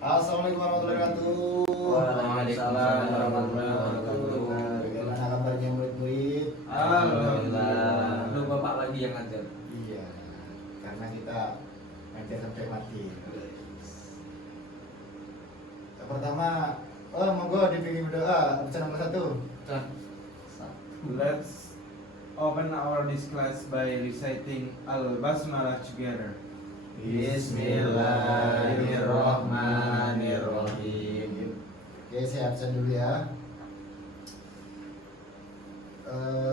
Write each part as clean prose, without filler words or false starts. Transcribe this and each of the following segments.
Assalamualaikum warahmatullahi wabarakatuh. Waalaikumsalam warahmatullahi wabarakatuh. Bagaimana kabarnya murid-murid? Alhamdulillah. Lu bapak lagi yang ngajar. Iya, karena kita ngajar sampai mati. Yang pertama, monggo dibimbing berdoa. Bacaan nomor 1. Let's open our this class by reciting Al-Basmalah together. Bismillahirrahmanirrahim. Oke, saya absen dulu ya.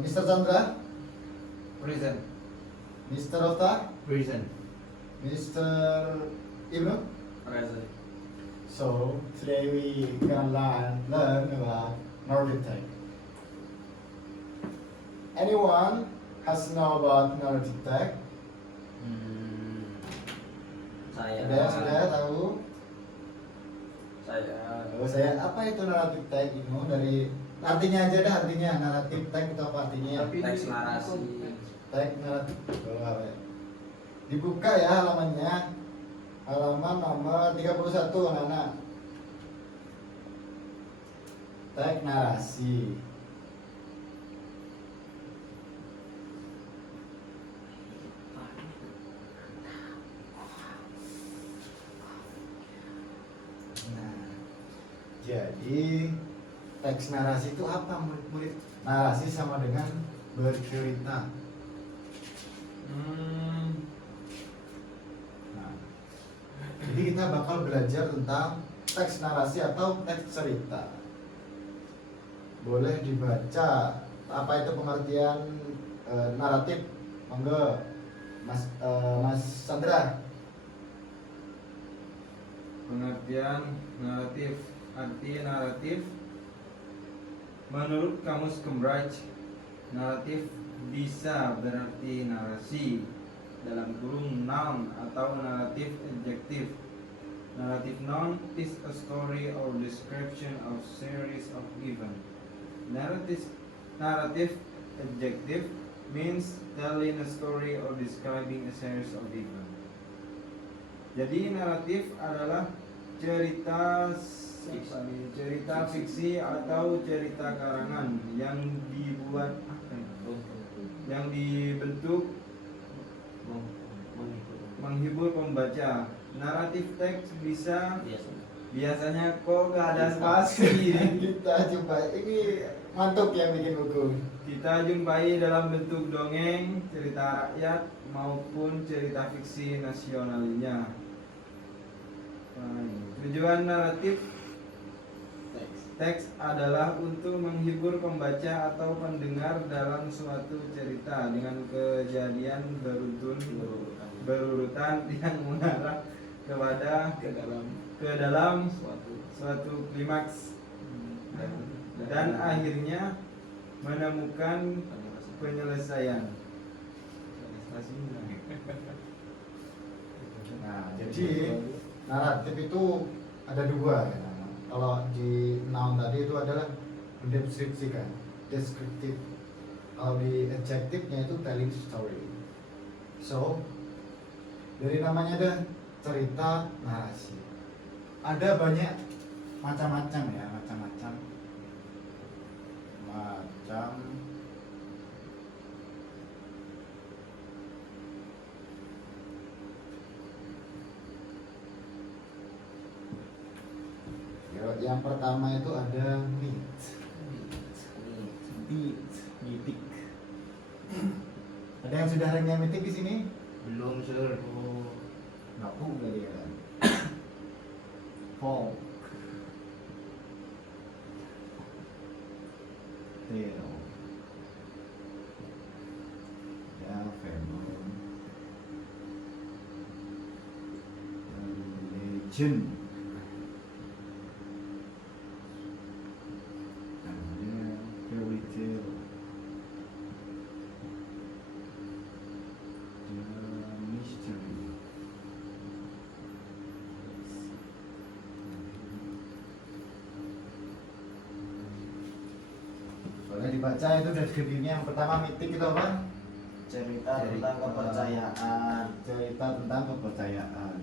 Mr. Chandra, Present. Mr. Rota, Present. Mr. Ibnu. Present. So today we gonna learn about narrative type. Anyone has know about narrative type? Saya. Sudah tahu? Saya. Oh, saya apa itu narrative type ini? Dari artinya aja dah, artinya narrative type itu apa artinya? Teks narasi. Type narrative. Oh, apa ya? Dibuka ya halamannya. Halaman nomor 31 anak-anak. Teks narasi. Nah, jadi teks narasi itu apa murid-murid? Narasi sama dengan bercerita. Nah, jadi kita bakal belajar tentang teks narasi atau teks cerita. Boleh dibaca apa itu pengertian naratif? Monggo, Mas Sandra. Pengertian naratif. Arti naratif menurut Kamus Cambridge, naratif bisa berarti narasi dalam kurung noun atau naratif adjektif. Narrative noun is a story or description of series of events. Narrative adjective means telling a story or describing a series of events. Jadi naratif adalah cerita fiksi atau cerita karangan yang dibuat yang dibentuk menghibur pembaca. Naratif teks bisa biasanya kok gak ada spasi. Kita coba, ini mantuk yang bikin buku. Kita jumpai dalam bentuk dongeng, cerita rakyat maupun cerita fiksi nasionalnya. Tujuan naratif teks adalah untuk menghibur pembaca atau pendengar dalam suatu cerita dengan kejadian berurutan yang mengarah ke dalam suatu klimaks dan akhirnya menemukan penyelesaian. Nah, jadi naratif itu ada dua ya. Kalau di noun tadi itu adalah mendeskripsikan, deskriptif. Kalau di adjektifnya itu telling story. So dari namanya ada cerita narasi. Ada banyak macam-macam ya, macam yang pertama itu ada mitik. Ada yang sudah hanya mitik di sini? Belum, Sir. Oh, nggak punya dia kan. Folk, tale, ya fable, legend. Boleh dibaca itu deskripsinya. Yang pertama mitik itu apa? Cerita tentang kepercayaan. Cerita tentang kepercayaan.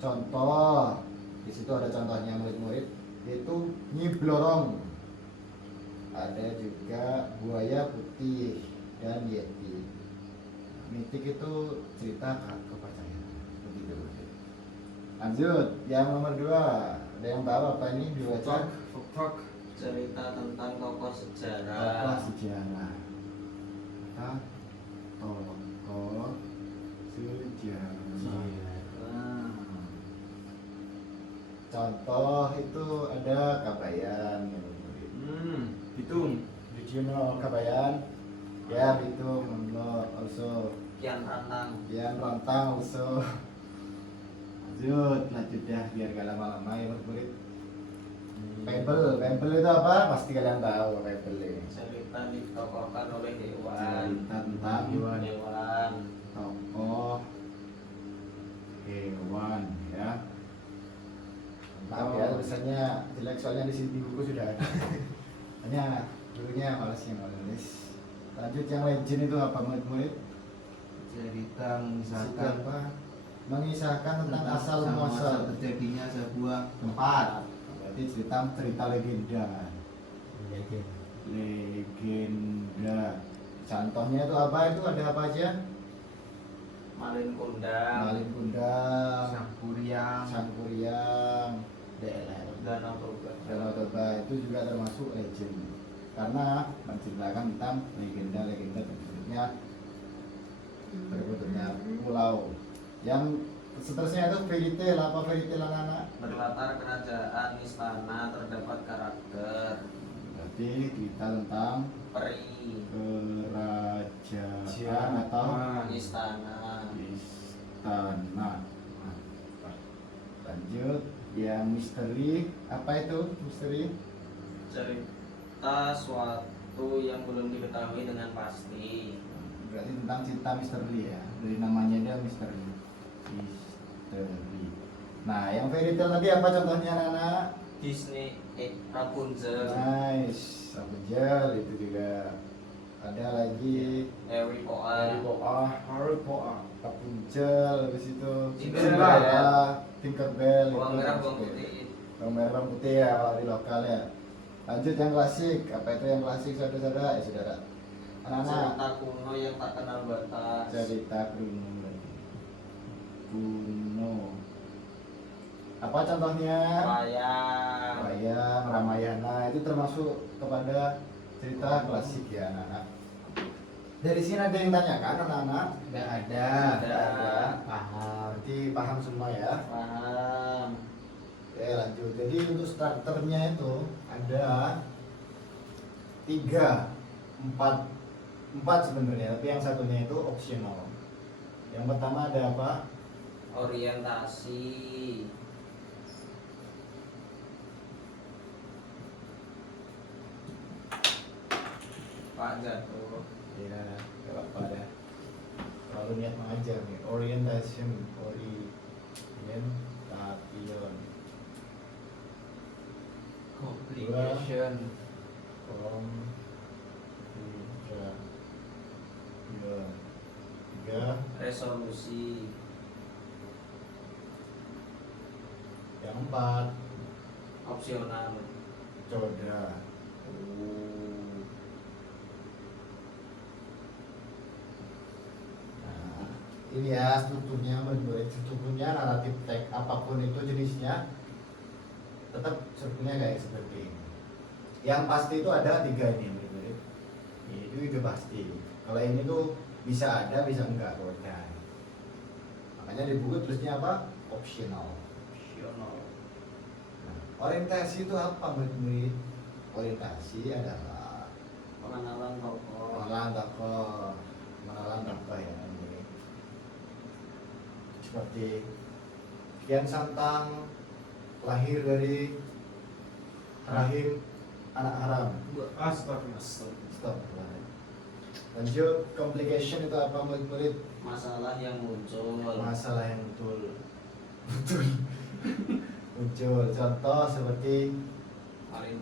Contoh, di situ ada contohnya murid-murid, yaitu Nyi Blorong. Ada juga buaya putih dan yeti. Mitik itu cerita kepercayaan. Begitu. Lanjut, yang nomor 2. Ada yang tahu apa ini dibaca? Fok. Cerita tentang tokoh Tokoh sejarah. sejarah. Tokoh sejarah. Contoh itu ada Kabayan. Bitung. Did you know Kabayan? Ya, Bitung. Also. Kian Rantang. Yang Rantang also. Lanjut ya, biar gak lama-lama ya murid. Pebble itu apa? Pasti kalian tahu Pebble ini. Cerita ditokohkan oleh hewan. Cerita tentang Hewan. tokoh hewan ya. Maaf ya, tulisannya jelek soalnya di sini di buku sudah ada. Hanya dulunya malas yang nulis. Lanjut, yang legend itu apa murid-murid? Cerita Mengisahkan apa? Mengisahkan tentang asal muasal terjadinya sebuah tempat. Berarti cerita legenda. Legenda. Contohnya itu apa? Itu ada apa aja? Malin Kundang. Malin Kundang, Sangkuriang. Sangkuriang, DLL, Danau Toba. Danau Toba itu juga termasuk legend karena menceritakan tentang legenda-legenda terbentuknya pulau. Yang seterusnya itu fairy tale. Apa fairy tale anak-anak? Berlatar kerajaan istana, terdapat karakter Berarti cerita tentang peri, kerajaan atau istana. istana. Lanjut, yang misteri. Apa itu misteri? Cerita suatu yang belum diketahui dengan pasti. Berarti tentang cinta misteri ya, dari namanya dia misteri. Misteri. Nah, yang fairy tale tadi apa contohnya anak-anak? Disney, Rapunzel, Nice, Rapunzel itu juga. Ada lagi Harry Potter, Harry Potter, Rapunzel, habis itu Cinderella, Tinkerbell, bawang itu merah, termasuk bawang ya. putih. Bawang merah, bawang putih ya kalau di lokal ya. Lanjut yang klasik. Apa itu yang klasik saudara-saudara? Saudara. Anak-anak, Cerita kuno yang tak kenal batas. cerita kuno. Apa contohnya? Wayang. Wayang, Ramayana itu termasuk kepada cerita klasik ya anak-anak. Dari sini ada yang tanyakan anak-anak? Tidak ada. Ada. Paham. Berarti paham semua ya. Paham. Oke lanjut. Jadi untuk starternya itu ada 3, 4 sebenarnya, tapi yang satunya itu optional. Yang pertama ada apa? Orientasi. Pak jatuh. Ya, gak apa-apa dah. Kalau niat mengajar nih, orientation. Complication. Tiga. Resolusi. Yang 4 Opsional. coda. Nah, ini ya strukturnya menurut strukturnya naratif teks apapun itu jenisnya tetap strukturnya kayak seperti ini. Yang pasti itu ada 3 ini murid-murid. Itu pasti. Kalau ini tuh bisa ada bisa enggak kan. Makanya di buku tulisnya apa? Optional. Nah, orientasi itu apa murid-murid? Orientasi adalah Pengenalan tokoh. mengenal tokoh ya ini. Seperti Kian Santang lahir dari rahim anak haram. Astagfirullah. Stop. Lanjut, complication itu apa murid-murid? Masalah yang muncul. Masalah yang betul muncul. Contoh seperti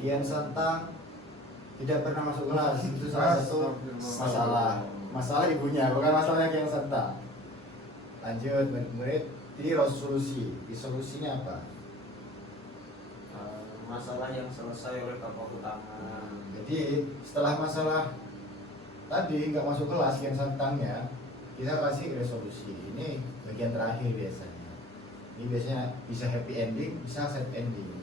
Kian Santang tidak pernah masuk kelas, itu salah satu masalah ibunya, bukan masalah Kian Santang. Lanjut murid-murid, di resolusi. Resolusinya apa? Masalah yang selesai oleh tokoh utama. Jadi setelah masalah tadi nggak masuk kelas yang santangnya, kita kasih resolusi. Ini bagian terakhir biasanya. Ini biasanya bisa happy ending, bisa sad ending.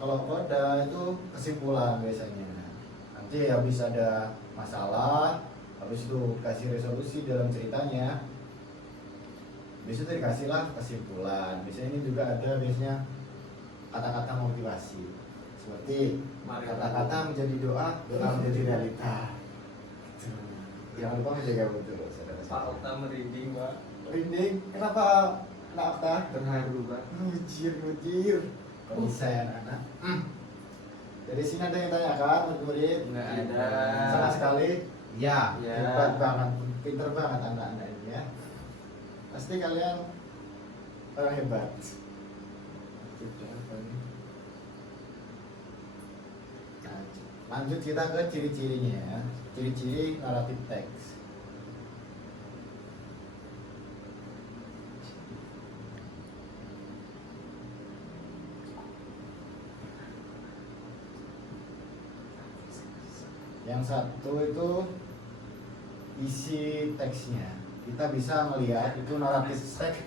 Kalau koda itu kesimpulan biasanya. Nanti habis ada masalah, habis itu kasih resolusi dalam ceritanya. Biasanya itu dikasihlah kesimpulan. Biasanya ini juga ada biasanya kata-kata motivasi. Seperti kata-kata menjadi doa, doa menjadi realita. Jangan lupa menjaga betul, saudara. Pak Okta merinding, Pak. Rinding, kenapa anak Okta? Terharu, Pak. Mujir. Kok bisa ya anak-anak? Dari sini ada yang tanyakan, murid-murid? Nggak ada. Sama sekali. Ya. Ya. Hebat banget, pinter banget anak-anak ini ya. Pasti kalian orang hebat. Nah, lanjut kita ke ciri-cirinya ya. Ciri-ciri naratif teks. Yang satu itu isi teksnya. Kita bisa melihat itu naratif teks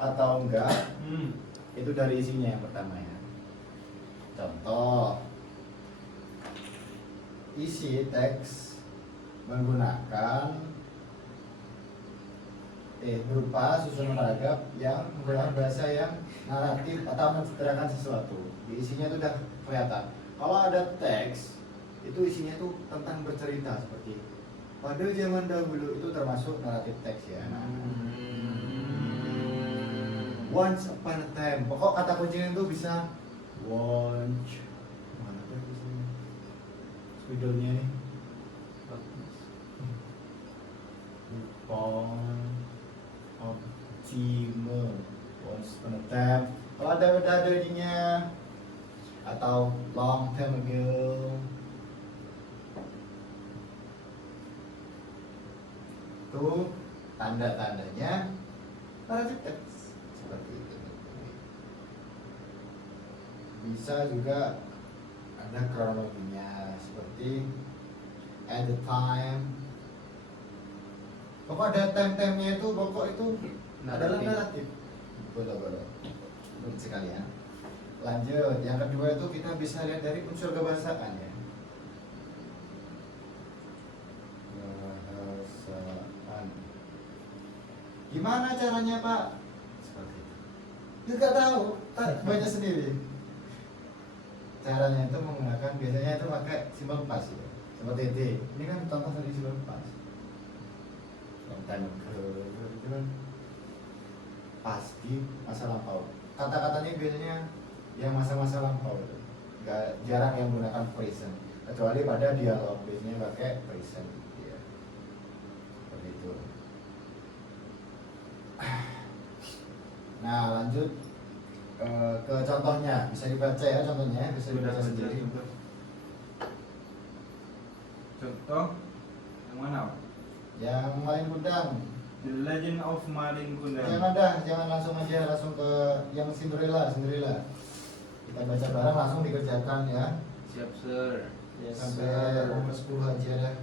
atau enggak. Itu dari isinya yang pertama ya. Contoh, isi teks menggunakan berupa susunan paragraf yang menggunakan bahasa yang naratif atau menceritakan sesuatu. Di isinya itu udah kelihatan. Kalau ada teks, itu isinya itu tentang bercerita seperti pada zaman dahulu, itu termasuk naratif teks ya. Once upon a time. Pokok kata kuncinya itu bisa once. Mana tuh di sini? Spidolnya nih. Upon optimal. Once upon a time. Kalau ada ininya atau long time ago. Itu tanda-tandanya naratif teks seperti itu. Bisa juga ada kronologinya seperti at the time. Pokok ada time-time-nya itu, pokok itu adalah naratif. Boleh. Betul sekali ya. Lanjut, yang kedua itu kita bisa lihat dari unsur kebahasaan ya. Gimana caranya Pak? Seperti itu. Nggak tahu, baca sendiri. Caranya itu menggunakan biasanya itu pakai simbol pas ya. Seperti itu. Ini kan contoh dari simbol pas. Long itu kan pasti masa lampau. Kata-katanya biasanya yang masa-masa lampau itu. Nggak jarang yang menggunakan present. Kecuali pada dialog biasanya pakai present. Ya. Seperti itu. Nah lanjut ke contohnya, bisa dibaca ya contohnya, bisa dibaca sendiri. Contoh yang mana? Yang Malin Kundang. The Legend of Malin Kundang. Jangan langsung aja langsung ke yang Cinderella. Kita baca bareng langsung dikerjakan ya. Siap, Sir. Yes, Sampai nomor 10 aja dah.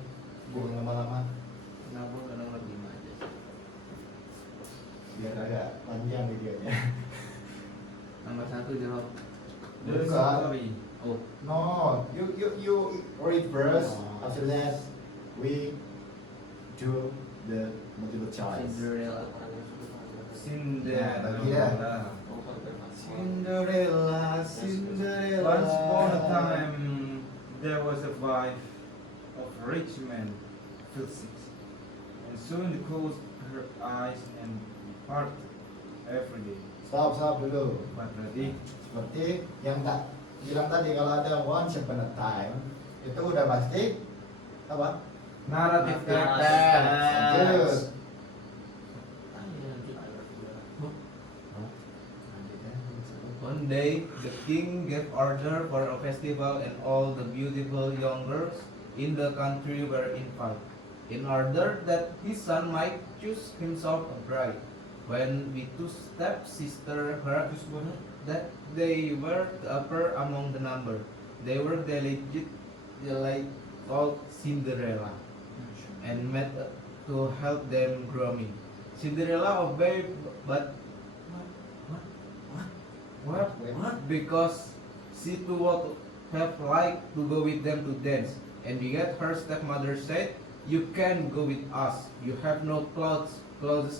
Buang lama-lama. Kenapa kadang lebih aja? Biar agak panjang videonya. Nomor 1 jawab. The Bukan. Story. Oh, No, you read first. Oh. After that, we do the multiple choice. Cinderella. Cinderella. Cinderella. Once upon a time, there was a wife of a rich man, fell sick, and soon closed her eyes and departed every day. Stop dulu. But ready? Seperti yang tak bilang tadi, kalau ada once upon a time, itu udah pasti apa? Narrative Narrative text. Lanjut. One day, the king gave order for a festival, and all the beautiful young girls in the country were invited, in order that his son might choose himself a bride. When the two stepsisters heard that they were the upper among the number, they were delightfully called Cinderella and met to help them grooming. Cinderella obeyed, but what? Because she too would have liked to go with them to dance, and yet her stepmother said, "You can't go with us. You have no clothes,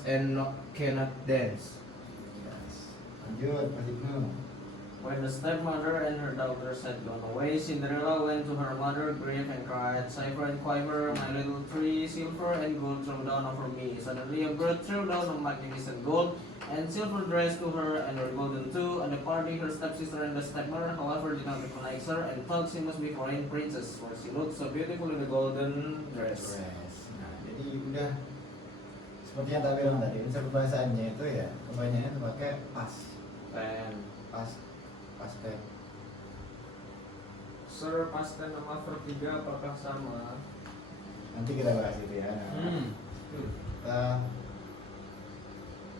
and cannot dance." Yes. Lanjut, Mas Ibnu. When the stepmother and her daughters had gone away, Cinderella went to her mother, grieved and cried, "Silver and quiver, my little tree, silver and gold throw down over me." Suddenly a bird threw down a magnificent gold and silver dress to her, and her golden too. And the party, her stepsister and the stepmother, however, did not recognize her, and thought she must be foreign princess, for she looked so beautiful in the golden dress. Nah, jadi udah seperti yang tak bilang tadi, unsur bahasaannya itu ya kebanyakan itu pakai pas, And past tense. Sir, past tense sama verb 3 apakah sama? Nanti kita bahas itu ya. Nah, kita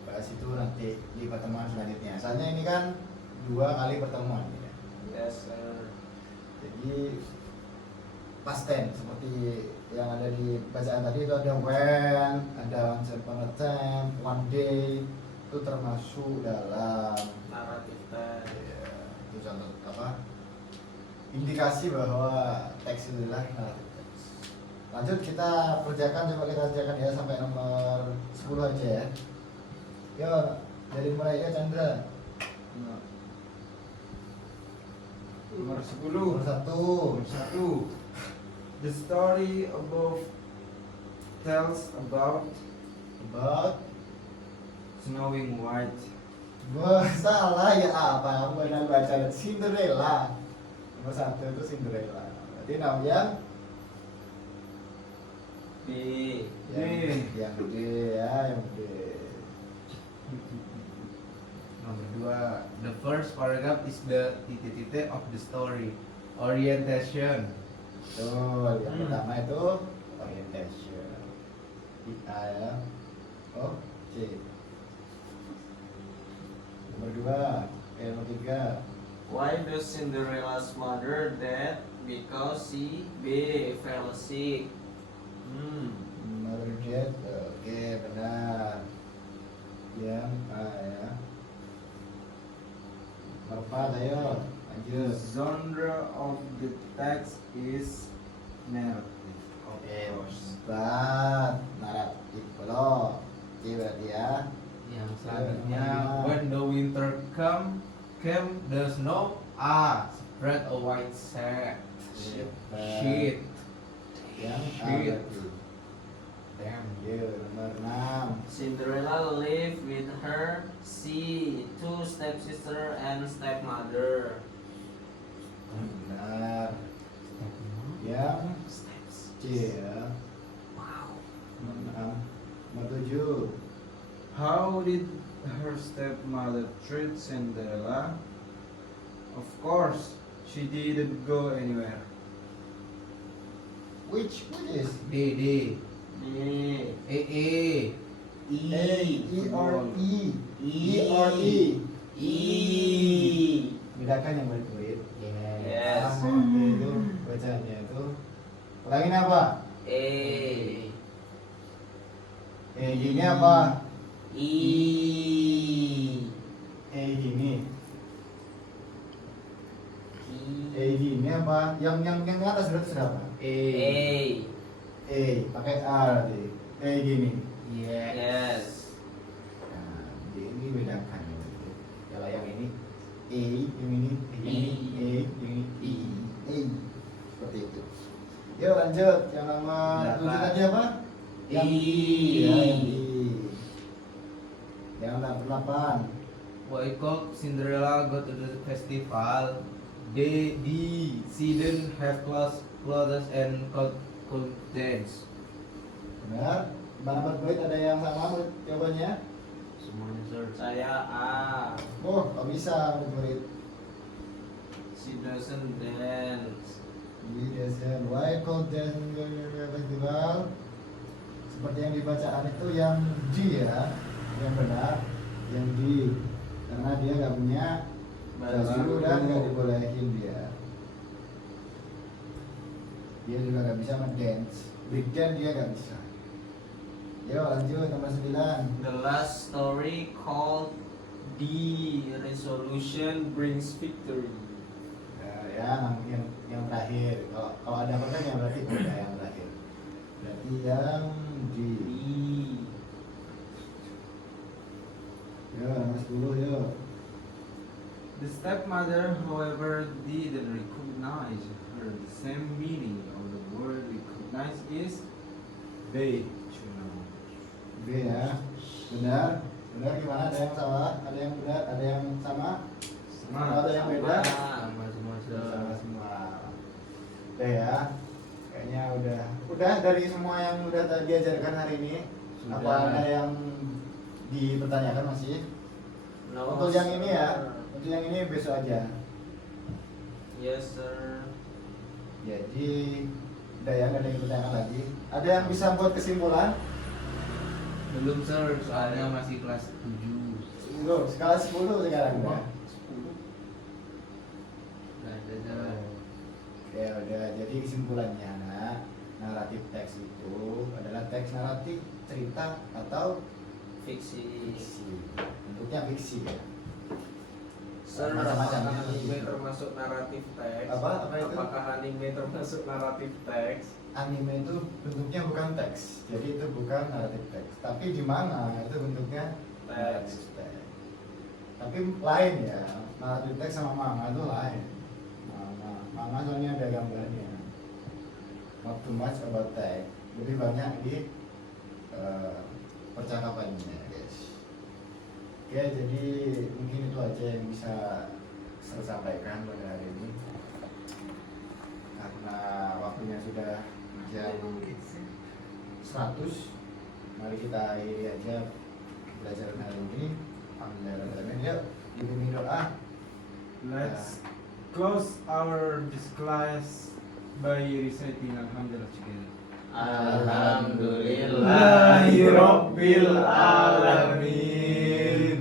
bahas itu nanti di pertemuan selanjutnya. Soalnya ini kan 2 kali pertemuan ya. Yes, sir. Jadi past tense seperti yang ada di bacaan tadi itu ada when, ada once upon a time, one day, itu termasuk dalam Naratif tense. ya, itu contoh apa? Indikasi bahwa teks itu adalah naratif teks. Lanjut kita kerjakan, coba kita kerjakan ya sampai nomor 10 aja ya. Yo, dari mulai ya Chandra. Nomor 10. Nomor 1. Nomor 1. The story above tells about Snowing White. Wah, salah ya apa? Aku benar baca Cinderella. Nomor 1 itu Cinderella. Berarti namanya B. yang gede ya, yang gede. Nomor 2, the first paragraph is the titik-titik of the story. Orientation. Tuh, yang pertama itu orientation. A ya. Oh, C. Nomor 2, nomor 3. Why does Cinderella's mother dead? Because she B. fell sick. Mother dead. Oke, benar. Yang A ya. Nomor 4, ayo. The Lanjut. genre of the text is narrative. Oke, Ustaz. Naratif belum. C berarti ya. Yang selanjutnya, when the winter came, the snow spread a white sheet. Yang A Sheet. berarti. Damn. Yuk, nomor 6. Cinderella lived with her two stepsister and stepmother. Benar. Yang C ya. Wow. Nomor 6. Nomor 7. How did her stepmother treat Cinderella? Of course, she didn't go anywhere. Which is D. B. E. E or E. Bedakan yang murid-murid. Yes. Itu bacaannya itu. Ulangin apa? A. Gini apa? E. Gini. Gini apa? Yang atas berarti sudah apa? A. Pakai A berarti. Gini. Yes. Nah, ini bedakan. Kalau yang ini yang ini yang ini seperti itu. Yuk lanjut yang nomor 7 tadi apa? Yang ya, yang I. Yang nomor 8. Why called Cinderella go to the festival? D. She didn't have clothes and could dance. Benar. Mana berbuat ada yang sama menurut jawabannya? Semuanya sir. Saya A. Oh, nggak bisa murid. She doesn't dance. Descent. Why called dance festival? Seperti yang dibacaan itu yang D ya. yang benar, yang D, karena dia nggak punya baju dan nggak dibolehin dia juga nggak bisa ngedance, big dance dia nggak bisa. Yo lanjut nomor 9. The last story called The Resolution Brings Victory. Ya, yang terakhir. Kalau ada konten yang berarti udah yang terakhir. Berarti yang D. Yo nomor 10 yo. The stepmother, however, didn't recognize her. The same meaning of the word recognize is B. B ya. Benar. Benar gimana? Ada yang salah? Ada yang benar? Ada yang sama? Kalau ada yang beda? Sama semua. Sama semua. Udah ya. Kayaknya udah dari semua yang udah tadi diajarkan hari ini. Sudah. Apa ada yang dipertanyakan masih? No, Untuk yang ini ya. sir. Untuk yang ini besok aja. Yes, sir. Jadi udah ya, nggak ada yang bertanya lagi. Ada yang bisa buat kesimpulan? Belum sir, soalnya masih kelas 7. 10, skala 10 sekarang ya. Nggak ada sir. Ya udah, jadi kesimpulannya naratif teks itu adalah teks naratif, cerita atau Fiksi. fiksi. Bentuknya fiksi ya. Sir, Macam-macam apakah ya. anime termasuk naratif teks? Apa itu? Apakah anime termasuk naratif teks? Anime itu bentuknya bukan teks, jadi itu bukan naratif teks. Tapi di mana itu bentuknya Teks. teks. Tapi lain ya, naratif teks sama manga itu lain. Manga soalnya ada gambarnya. Not too much about text, lebih banyak di percakapannya, guys. Oke, jadi mungkin itu aja yang bisa saya sampaikan pada hari ini. Karena waktunya sudah jam 100, mari kita akhiri aja belajar hari ini. Alhamdulillah, yuk bimbing doa. Let's close our this class by reciting Alhamdulillah together. Alhamdulillahirabbil alamin.